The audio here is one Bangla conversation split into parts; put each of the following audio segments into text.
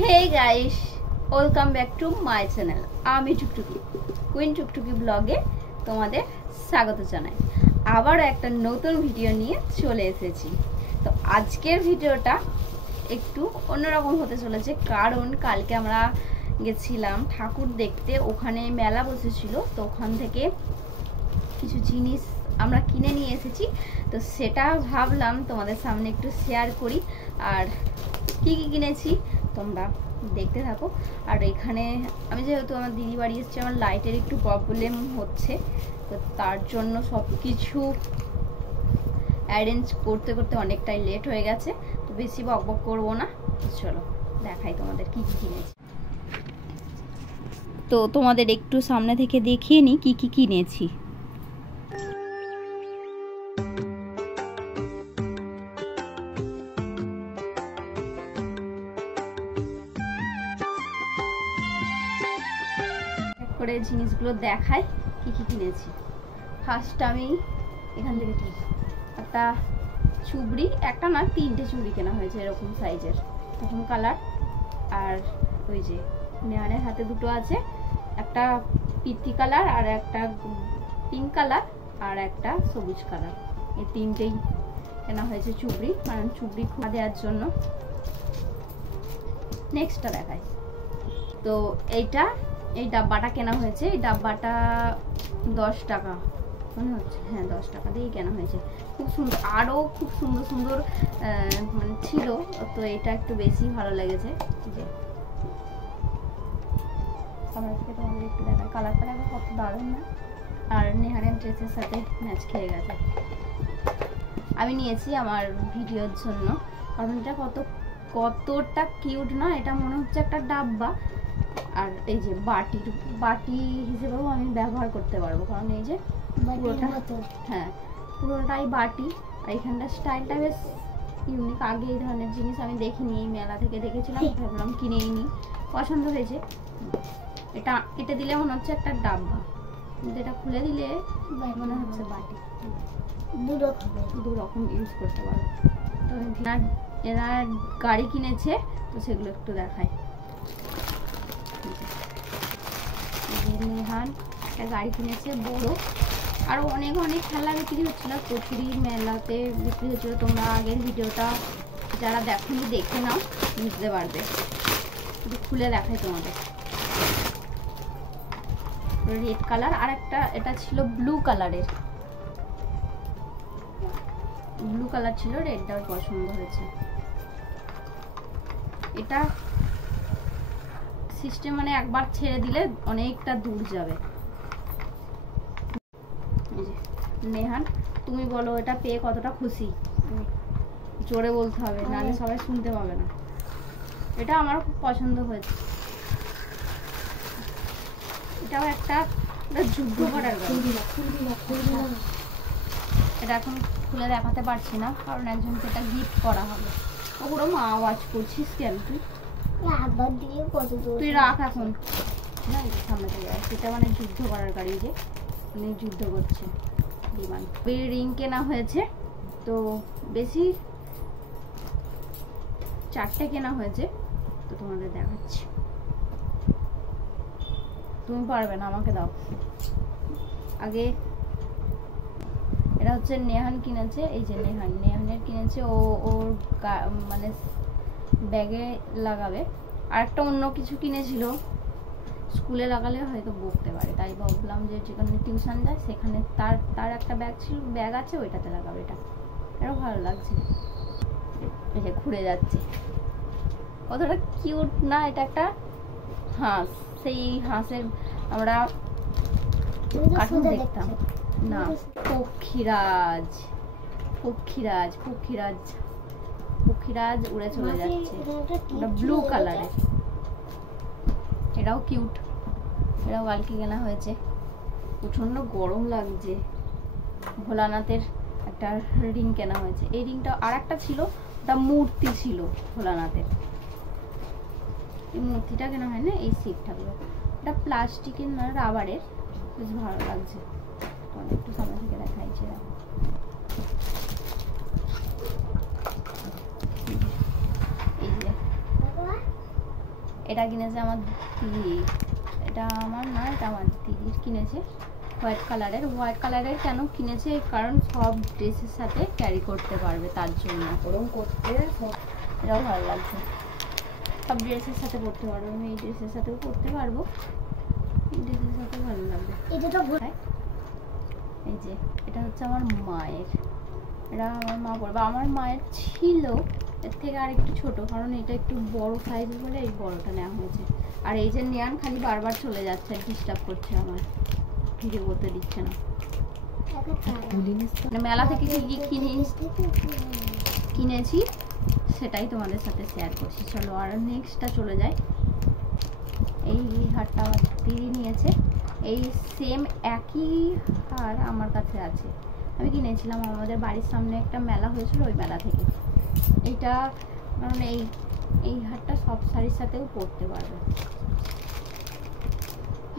Hey guys, welcome back to my channel. আমি টুকটুকি, কুইন টুকটুকি ব্লগে তোমাদের স্বাগত জানাই। আবারও একটা নতুন ভিডিও নিয়ে চলে এসেছি। তো আজকের ভিডিওটা একটু অন্যরকম হতে চলেছে, কারণ কালকে আমরা গেছিলাম ঠাকুর দেখতে, ওখানে মেলা বসেছিল। তো ওখান থেকে কিছু জিনিস আমরা কিনে নিয়ে এসেছি, তো সেটা ভাবলাম তোমাদের সামনে একটু শেয়ার করি। আর কি কি কিনেছি তোমরা দেখতে থাকো। আর এখানে আমি যেহেতু আমার দিদি বাড়ি এসেছি, আমার লাইটের একটু প্রবলেম হচ্ছে, তো তার জন্য সব কিছু অ্যারেঞ্জ করতে করতে অনেকটাই লেট হয়ে গেছে। তো বেশি বকবক করবো না, চলো দেখাই তোমাদের কি কি কিনেছি। তো তোমাদের একটু সামনে থেকে দেখিয়ে নিই কি কি কিনেছি। করে জিনিসগুলো দেখাই কি কি কিনেছি। ফার্স্ট আমি এখান থেকে একটা চুবড়ি, একটা না তিনটে চুবড়ি কেনা হয়েছে এরকম সাইজের, এরকম কালার। আর ওই যে নেহানের হাতে দুটো আছে, একটা পিতি কালার আর একটা পিঙ্ক কালার আর একটা সবুজ কালার। এই তিনটেই কেনা হয়েছে চুবড়ি, কারণ চুবড়ি খোলা দেওয়ার জন্য। নেক্সটটা দেখাই। তো এই ডাব্বাটা কেনা হয়েছে। এই ডাব্বাটা 10 টাকা মনে হচ্ছে, হ্যাঁ 10 টাকা দিয়েই কেনা হয়েছে। খুব সুন্দর, আরও খুব সুন্দর সুন্দর মানে ছিল, তো এটা একটু বেশি ভালো লেগেছে। যে আমার থেকে তোমাদের একটু দেখায়, কালারটা দেখো কত দারুণ না। আর নেহারের ড্রেসের সাথে ম্যাচ খেয়ে গেছে। আমি নিয়েছি আমার ভিডিওর জন্য, কারণ এটা কতটা কিউট না। এটা মনে হচ্ছে একটা ডাব্বা, আর এই যে বাটি হিসেবেও আমি ব্যবহার করতে পারবো, কারণ এই যে পুরোটা, হ্যাঁ পুরোটাই বাটি। আর এখানটা স্টাইলটা বেশ ইউনিক। আগে এই ধরনের জিনিস আমি দেখিনি, এই মেলা থেকে দেখেছিলাম, ভাবলাম কিনেই নি, পছন্দ হয়েছে। এটা দিলে মনে হচ্ছে একটা ডাব্বা, কিন্তু এটা খুলে দিলে মনে হচ্ছে বাটি। দু রকম ইউজ করতে পারবো। তো এরা গাড়ি কিনেছে, তো সেগুলো একটু দেখায়। নেহান একটা গাড়ি কিনেছে বড়। আরও অনেক অনেক খেলা বিক্রি হচ্ছিল, প্রচুরই মেলাতে বিক্রি হচ্ছিল। তোমরা আগের ভিডিওটা যারা দেখোনি দেখে নাও, বুঝতে পারবে। খুলে দেখাই তোমাদের। রেড কালার, আর একটা এটা ছিল ব্লু কালারের, ব্লু কালার ছিল, রেডটাও পছন্দ হয়েছে। এটা সিস্টেম মানে একবার ছেড়ে দিলে অনেকটা দূর যাবে। নেহান তুমি বলো এটা পেয়ে কতটা খুশি? জোরে বলতে হবে, নাহলে সবাই শুনতে পাবে না। এটা আমার খুব পছন্দ হয়েছে। এটাও একটা যুদ্ধ করার গাড়ি। এটা এখন খুলে দেখাতে পারছি না, কারণ একজনকে এটা গিফট করা হবে। ও পুরো মা আওয়াজ করছিস কেন তুই রাখ এখন না, সামনে থেকে। সেটা মানে যুদ্ধ করার গাড়ি, যে উনি যুদ্ধ করছে। বিমান রিং কেনা হয়েছে, তো বেশি 4টে কেনা হয়েছে, তো তোমাদের দেখাচ্ছি। তুমি পারবে না, আমাকে দাও আগে। এটা হচ্ছে নেহান কিনেছে, এই যে নেহানের কিনেছে, ওর মানে ব্যাগে লাগাবে। আর একটা অন্য কিছু কিনেছিল, স্কুলে লাগালে হয়তো বকতে পারে, তাই ভাবলাম যে যেখানে টিউশন যায় সেখানে তার একটা ব্যাগ আছে, ওইটাতে লাগাবে। এটাও ভালো লাগছে। এই যে ঘুরে যাচ্ছে, কতটা কিউট না। এটা একটা হাঁস, সেই হাঁসের আমরা কার্টুন দেখতাম না। পক্ষীরাজ উড়ে চলে যাচ্ছে। এটা ব্লু কালারের, এটাও কিউট। এটাও কালকে কেনা হয়েছে। প্রচন্ড গরম লাগছে। ভোলানাথের একটা রিং কেনা হয়েছে। এই রিংটা আর একটা ছিল, ওটা মূর্তি ছিল ভোলানাথের। এই মূর্তিটা কেনা হয় না, এই সিটটাগুলো। এটা প্লাস্টিকের না রাবারের, বেশ ভালো লাগছে। একটু সামনে থেকে দেখাইছে। এই যে এটা কিনেছে আমার দিদি, এটা আমার না, এটা আমার দিদির কিনেছে হোয়াইট কালারের। কেন কিনেছে? কারণ সব ড্রেসের সাথে ক্যারি করতে পারবে, তার জন্য। ওরকম করতে এটাও ভালো লাগছে, সব ড্রেসের সাথে পরতে পারবো। আমি এই ড্রেসের সাথেও পরতে পারবো, এই ড্রেসের সাথে ভালো লাগবে। এটা তো এই যে এটা হচ্ছে আমার মায়ের, এটা আমার মা পরবে। আমার মায়ের ছিল এর থেকে আর একটু ছোট, কারণ এটা একটু বড় সাইজ বলে এই বড়টা নেওয়া হয়েছে। আর এই যে নেয়ান খালি বারবার চলে যাচ্ছে, ডিস্টার্ব করছে, আমার ভিডিও করতে দিচ্ছে না। মানে মেলা থেকে কি কি কিনেছি সেটাই তোমাদের সাথে শেয়ার করছি। চলো আর নেক্সটটা চলে যায়। এই হারটা আমার দিদি নিয়েছে, এই সেম একই হার আমার কাছে আছে। আমি কিনেছিলাম আমাদের বাড়ির সামনে একটা মেলা হয়েছিল, ওই মেলা থেকে। এইটা কারণ এই হারটা সব শাড়ির সাথেও পরতে পারবে,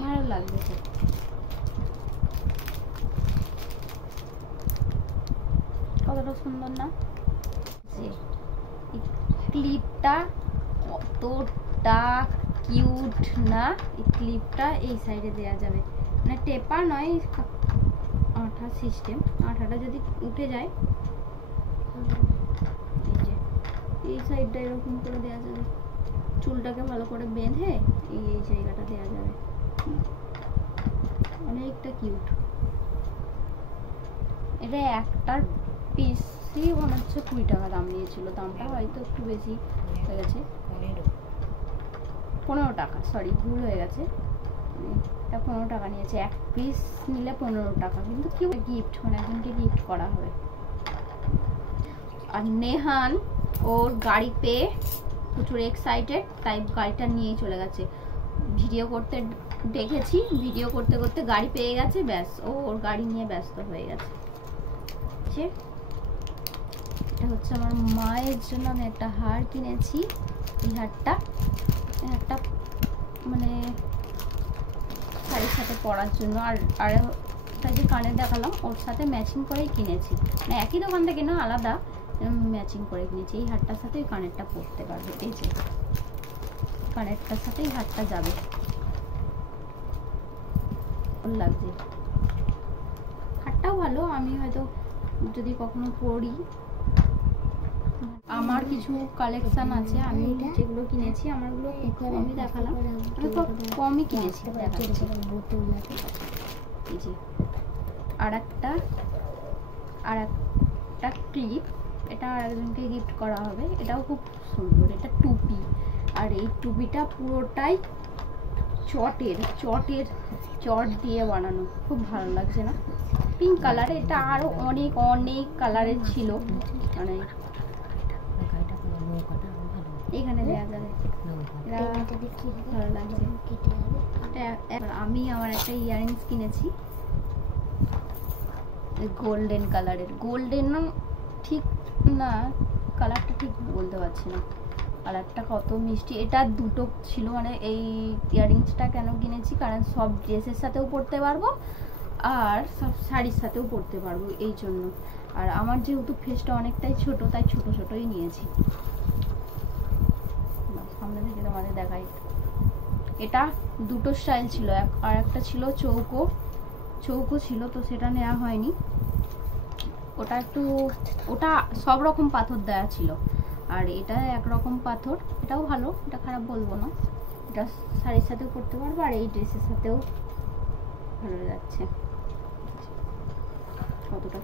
ভালো লাগবে। তো কতটা সুন্দর না? যে ক্লিপটা কতটা কিউট না? এই ক্লিপটা এই সাইডে দেওয়া যাবে, মানে টেপা নয়, আঠা সিস্টেম। আঠাটা যদি উঠে যায়, এই যে এই সাইডটা এরকম করে দেওয়া যাবে। চুলটাকে ভালো করে বেঁধে এই জায়গাটা দেওয়া যাবে, অনেকটা কিউট। এটা একটার পিসই মনে হচ্ছে 20 টাকা দাম নিয়েছিল, দামটা হয়তো একটু বেশি হয়ে গেছে, 15 টাকা, সরি ভুল হয়ে গেছে। এটা 15 টাকা নিয়েছে, এক পিস নিলে 15 টাকা। কিন্তু কি গিফট, মানে একজনকে গিফট করা হবে। আর নেহান ওর গাড়ি পেয়ে প্রচুর এক্সাইটেড, তাই গাড়িটা নিয়েই চলে গেছে। ভিডিও করতে দেখেছি, ভিডিও করতে করতে গাড়ি পেয়ে গেছে, ব্যাস ও ওর গাড়ি নিয়ে ব্যস্ত হয়ে গেছে। এটা হচ্ছে আমার মায়ের জন্য আমি একটা হার কিনেছি। এই হারটা মানে শাড়ির সাথে পরার জন্য। আর এটা যে কানের দেখালাম, ওর সাথে ম্যাচিং করেই কিনেছি, মানে একই দোকান থেকে না, আলাদা ম্যাচিং করে কিনেছি। এই হারটার সাথে ওই কানেরটা পরতে পারবে, এই যে কানেরটার সাথে এই হারটা যাবে, ভালো লাগছে। হারটাও ভালো, আমি হয়তো যদি কখনো পরি। আমার কিছু কালেকশন আছে, আমি যেগুলো কিনেছি আমারগুলো খুব কমই দেখালাম, আমি খুব কমই কিনেছি দেখাচ্ছি। এই যে আর একটা ক্লিপ, এটা আরেকজনকে গিফট করা হবে। এটাও খুব সুন্দর, এটা টুপি। আর এই টুপিটা পুরোটাই চট দিয়ে বানানো, খুব ভালো লাগছে না? Pink colour. এটা আরো অনেক কালারের ছিল, মানে এখানে দেওয়া যাবে, ভালো লাগছে। আমি আমার একটা ইয়াররিংস কিনেছি গোল্ডেন কালারের। গোল্ডেন ঠিক না, কালারটা ঠিক বলতে পারছি না, কালারটা কত মিষ্টি। এটা দুটো ছিল, মানে এই ইয়াররিংসটা কেন কিনেছি, কারণ সব ড্রেসের সাথেও পরতে পারবো আর সব শাড়ির সাথেও পরতে পারবো, এই জন্য। আর আমার যেহেতু ফেসটা অনেকটাই ছোট, তাই ছোটই নিয়েছি। সামনে থেকে তোমাদের দেখাই। এটা দুটো স্টাইল ছিল, আর একটা ছিল চৌকো ছিল, তো সেটা নেওয়া হয়নি। ওটা সব রকম পাথর দেওয়া ছিল, আর এটা একরকম পাথর। এটাও ভালো, এটা খারাপ বলবো না। এটা শাড়ির সাথেও পরতে পারবো, আর এই ড্রেসের সাথেও ভালো যাচ্ছে। কতটা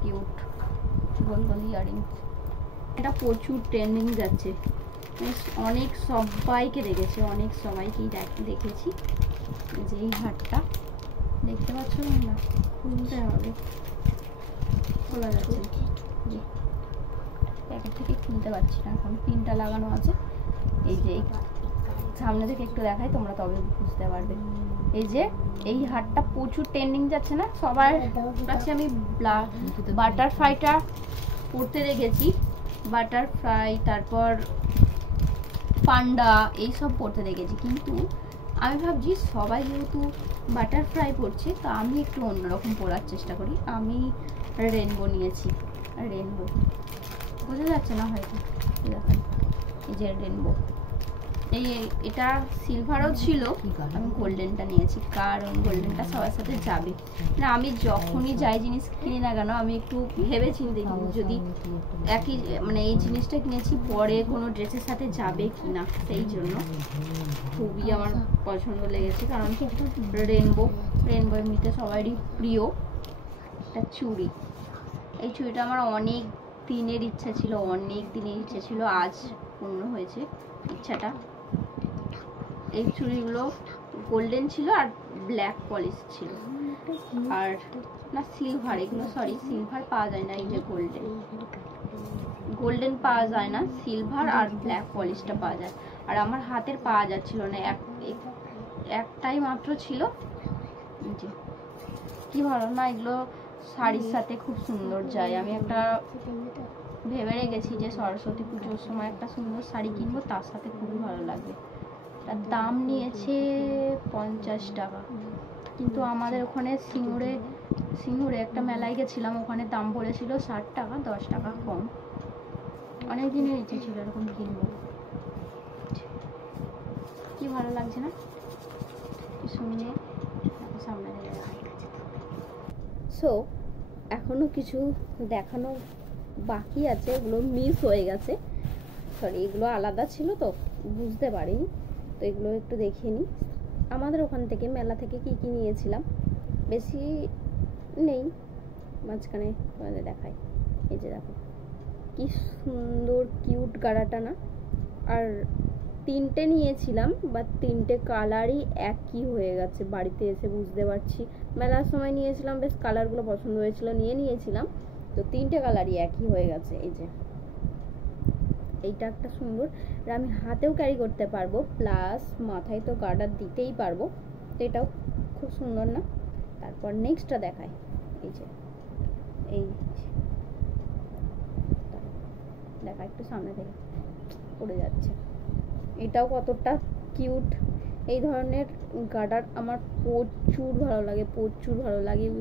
কিউট গোল ইয়াররিংস। এটা প্রচুর ট্রেন্ডিং যাচ্ছে, অনেক সবাইকে দেখেছি, দেখেছি। যে এই হারটা দেখতে পাচ্ছ না, খুলতে হবে, খোলা যাচ্ছে, প্যাকেট থেকে খুলতে পারছি না এখন, পিনটা লাগানো আছে। এই যে সামনে থেকে একটু দেখাই, তোমরা তবে বুঝতে পারবে। এই যে এই হারটা প্রচুর ট্রেন্ডিং যাচ্ছে না সবার কাছে। আমি বাটারফ্লাইটা পরতে দেখেছি, বাটারফ্লাই, তারপর পান্ডা, এইসব পরতে দেখেছি। কিন্তু আমি ভাবছি সবাই যেহেতু বাটারফ্লাই পরছে, তো আমি একটু অন্যরকম পরার চেষ্টা করি। আমি রেনবো নিয়েছি, রেনবো বোঝা যাচ্ছে না হয়তো, এই যে রেনবো, এটা সিলভারও ছিল, আমি গোল্ডেনটা নিয়েছি কারণ গোল্ডেনটা সবার সাথে যাবে না। আমি যখনই যাই জিনিস কিনি না কেন আমি একটু ভেবে চিন্তে যদি একই মানে এই জিনিসটা কিনেছি পরে কোনো ড্রেসের সাথে যাবে কি না, সেই জন্য খুবই আমার পছন্দ লেগেছে। কারণ রেনবো এমনিতে সবারই প্রিয় একটা চুড়ি। এই চুড়িটা আমার অনেক দিনের ইচ্ছা ছিল, আজ পূর্ণ হয়েছে ইচ্ছাটা। এই চুড়িগুলো গোল্ডেন ছিল আর ব্ল্যাক পলিশ ছিল, আর না সিলভার, এগুলো সরি সিলভার পাওয়া যায় না, এই যে গোল্ডেন পাওয়া যায় না, সিলভার আর ব্ল্যাক পলিশটা পাওয়া যায়। আর আমার হাতের পাওয়া যাচ্ছিল না, একটাই মাত্র ছিল। কি ভালো না, এগুলো শাড়ির সাথে খুব সুন্দর যায়। আমি একটা ভেবে রেখেছি যে সরস্বতী পুজোর সময় একটা সুন্দর শাড়ি কিনবো, তার সাথে খুবই ভালো লাগবে। তার দাম নিয়েছে 50 টাকা, কিন্তু আমাদের ওখানে সিঙ্গুরে একটা মেলায় গেছিলাম, ওখানে দাম পড়েছিল 60 টাকা, 10 টাকা কম। অনেক দিনের ইচ্ছে ছিল এরকম কিনবো। কি ভালো লাগছে না, কি সুন্দর সামনে। সো এখনো কিছু দেখানো বাকি আছে, এগুলো মিস হয়ে গেছে, সরি এগুলো আলাদা ছিল তো বুঝতে পারিনি, তো এগুলো একটু দেখিয়ে নিই। আমাদের ওখান থেকে মেলা থেকে কি কি নিয়েছিলাম, বেশি নেই, মাঝখানে তোমাদের দেখাই। এই যে দেখো কি সুন্দর কিউট গাড়াটা না, আর 3টে নিয়েছিলাম, বা 3টে কালারই একই হয়ে গেছে, বাড়িতে এসে বুঝতে পারছি। মেলার সময় নিয়েছিলাম, বেশ কালারগুলো পছন্দ হয়েছিল, নিয়েছিলাম, তো 3টে কালারই একই হয়ে গেছে। এই যে এইটা একটা সুন্দর, আর আমি হাতেও ক্যারি করতে পারবো, প্লাস মাথায় তো গার্ডার দিতেই পারবো, তো এটাও খুব সুন্দর না। তারপর নেক্সটটা দেখাই, এই যে এই দেখা একটু সামনে থেকে পড়ে যাচ্ছে, এটাও কতটা কিউট। এই ধরনের গার্ডার আমার প্রচুর ভালো লাগে,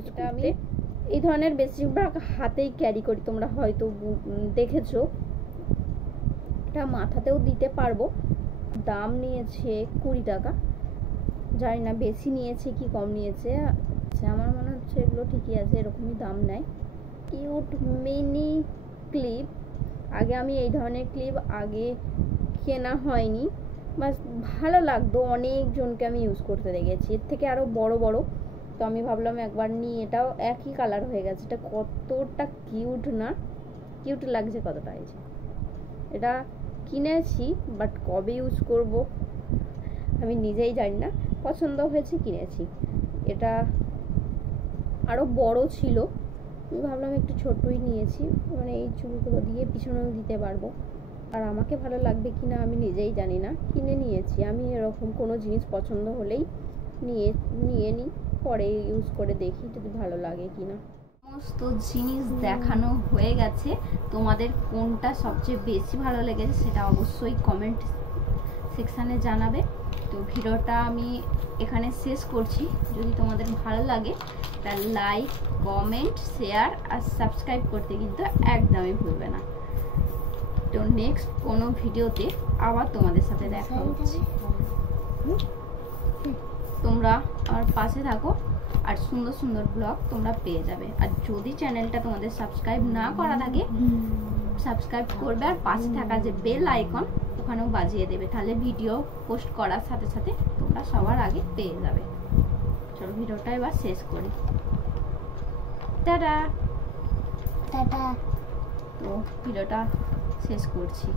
এটা আমি এই ধরনের বেশিরভাগ হাতেই ক্যারি করি, তোমরা হয়তো দেখেছো। এটা মাথাতেও দিতে পারবো। দাম নিয়েছে 20 টাকা, জানি না বেশি নিয়েছে কি কম নিয়েছে, আমার মনে হচ্ছে এগুলো ঠিকই আছে, এরকমই দাম নেয়। কিউট মিনি ক্লিপ, আগে আমি এই ধরনের ক্লিপ আগে কেনা হয়নি, বাস ভালো লাগতো, অনেকজনকে আমি ইউজ করতে দেখেছি, এর থেকে আরও বড়, তো আমি ভাবলাম একবার নিই। এটাও একই কালার হয়ে গেছে, এটা কতটা কিউট না, কিউট লাগছে কতটা। এই যে এটা কিনেছি, বাট কবে ইউজ করব আমি নিজেই জানি না, পছন্দ হয়েছে কিনেছি। এটা আরও বড় ছিল, আমি ভাবলাম একটু ছোটই নিয়েছি, মানে এই চুলগুলো দিয়ে পিছনেও দিতে পারবো, আর আমাকে ভালো লাগবে কিনা আমি নিজেই জানি না, কিনে নিয়েছি। আমি এরকম কোনো জিনিস পছন্দ হলেই নিয়ে নিই, পরে ইউজ করে দেখি যদি ভালো লাগে কিনা। সমস্ত জিনিস দেখানো হয়ে গেছে, তোমাদের কোনটা সবচেয়ে বেশি ভালো লেগেছে সেটা অবশ্যই কমেন্ট সেকশানে জানাবে। তো ভিডিওটা আমি এখানে শেষ করছি, যদি তোমাদের ভালো লাগে তাহলে লাইক, কমেন্ট, শেয়ার আর সাবস্ক্রাইব করতে কিন্তু একদমই ভুলবে না। তো নেক্সট কোনো ভিডিওতে আবার তোমাদের সাথে দেখা হচ্ছে, তোমরা আমার পাশে থাকো, আর সুন্দর সুন্দর ব্লগ তোমরা পেয়ে যাবে। আর যদি চ্যানেলটা তোমাদের সাবস্ক্রাইব না করা থাকে, সাবস্ক্রাইব করবে, আর পাশে থাকা যে বেল আইকন ওখানেও বাজিয়ে দেবে, তাহলে ভিডিও পোস্ট করার সাথে সাথে তোমরা সবার আগে পেয়ে যাবে। চলো ভিডিওটা এবার শেষ করি, টাটা। তো ভিডিওটা শেষ করছি।